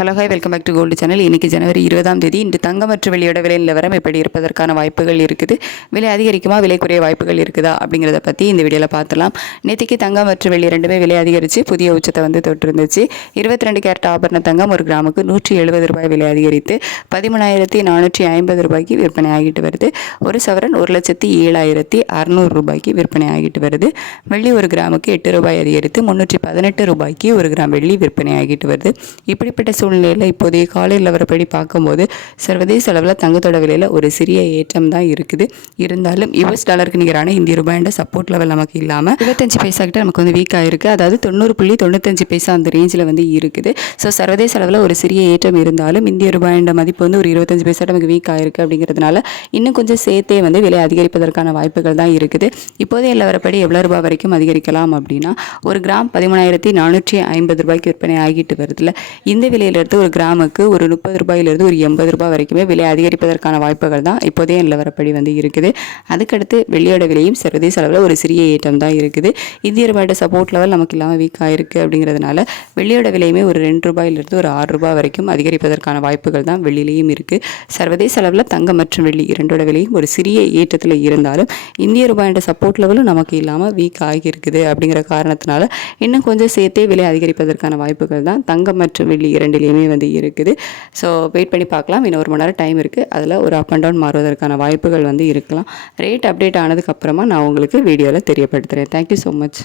Hello hi welcome back to gold channel. இன்றைக்கி ஜனவரி 20ஆம் தேதி. இன்று தங்கம் மற்றும் வெள்ளியோட விலை நிலவரம் எப்படி இருப்பதற்கான வாய்ப்புகள் இருக்குது, விலை அதிகரிக்குமா விலை குறைய வாய்ப்புகள் இருக்குதா அப்படிங்கிறத பற்றி இந்த வீடியோவில் பார்த்துலாம். நேற்றுக்கு தங்கம் மற்றும் வெள்ளி ரெண்டுமே விலை அதிகரித்து புதிய உச்சத்தை தொட்டிருந்துச்சு. 22 கேரட் ஆபரண தங்கம் ஒரு கிராமுக்கு 170 ரூபாய் விலை அதிகரித்து 13,450 ரூபாய்க்கு விற்பனை ஆகிட்டு வருது. ஒரு சவரன் 1,07,600 ரூபாய்க்கு விற்பனை ஆகிட்டு வருது. வெள்ளி ஒரு கிராமுக்கு 8 ரூபாய் அதிகரித்து 318 ரூபாய்க்கு ஒரு கிராம் வெள்ளி விற்பனை ஆகிட்டு வருது. இப்படிப்பட்ட சூழ்நிலையில் இப்போதைய காலை நிலவரப்படி பார்க்கும்போது சர்வதேச அளவில் தங்கத்தோட விலையில் ஒரு சிறிய ஏற்றம் தான் இருக்குது. இருந்தாலும் US டாலருக்கு நிகரான இந்திய ரூபாயோட சப்போர்ட் லெவல் நமக்கு இல்லாமல் 25 பைசா கிட்ட நமக்கு வீக்காக இருக்குது. அதாவது 90.95 பைசா அந்த ரேஞ்சில் இருக்குது. ஸோ சர்வதேச அளவில் ஒரு சிறிய ஏற்றம் இருந்தாலும் இந்திய ரூபாயோட மதிப்பு ஒரு 25 பைசா நமக்கு வீக்காக இருக்குது. அப்படிங்கிறதுனால இன்னும் கொஞ்சம் சேர்த்தே விலை அதிகரிப்பதற்கான வாய்ப்புகள் தான் இருக்குது. இப்போதைய நிலவரப்படி எவ்வளோ ரூபாய் வரைக்கும் அதிகரிக்கலாம் அப்படின்னா, ஒரு கிராம் 13,450 ரூபாய்க்கு விற்பனை ஆகிட்டு வருதுல. இந்த விலையிலிருந்து ஒரு கிராமுக்கு ஒரு 30 ரூபாயிலிருந்து ஒரு 80 ரூபாய் வரைக்குமே விலை அதிகரிப்பதற்கான வாய்ப்புகள் தான் இப்போதைய நிலவரப்படி இருக்குது. அதுக்கடுத்து வெள்ளியோட விலையும் சர்வதேச அளவில் ஒரு சிறிய ஏற்றம் தான் இருக்குது. இந்திய ரூபாயோட சப்போர்ட் லெவல் நமக்கு இல்லாமல் வீக் ஆயிருக்கு. அப்படிங்கிறதுனால வெள்ளியோட விலையுமே ஒரு 2 ரூபாயிலிருந்து ஒரு 6 ரூபாய் வரைக்கும் அதிகரிப்பதற்கான வாய்ப்புகள் தான் வெள்ளியிலையும் இருக்குது. சர்வதேச அளவில் தங்கம் மற்றும் வெள்ளி இரண்டோட விலையும் ஒரு சிறிய ஏற்றத்தில் இருந்தாலும் இந்திய ரூபாயோட சப்போர்ட் லெவலும் நமக்கு இல்லாமல் வீக் ஆகியிருக்குது. அப்படிங்கிற காரணத்தினால இன்னும் கொஞ்சம் சேர்த்தே விலை அதிகரிப்பதற்கான வாய்ப்புகள் தான் தங்கம் மற்றும் வெள்ளி இரண்டிலையுமே இருக்குது. ஸோ வெயிட் பண்ணி பார்க்கலாம். இன்னும் 1 மணி நேரம் டைம் இருக்குது. அதில் ஒரு அப் அண்ட் டவுன் மாறுவதற்கான வாய்ப்புகள் இருக்கலாம். ரேட் அப்டேட் ஆனதுக்கப்புறமா நான் உங்களுக்கு வீடியோவில் தெரியப்படுத்துகிறேன். Thank you so much.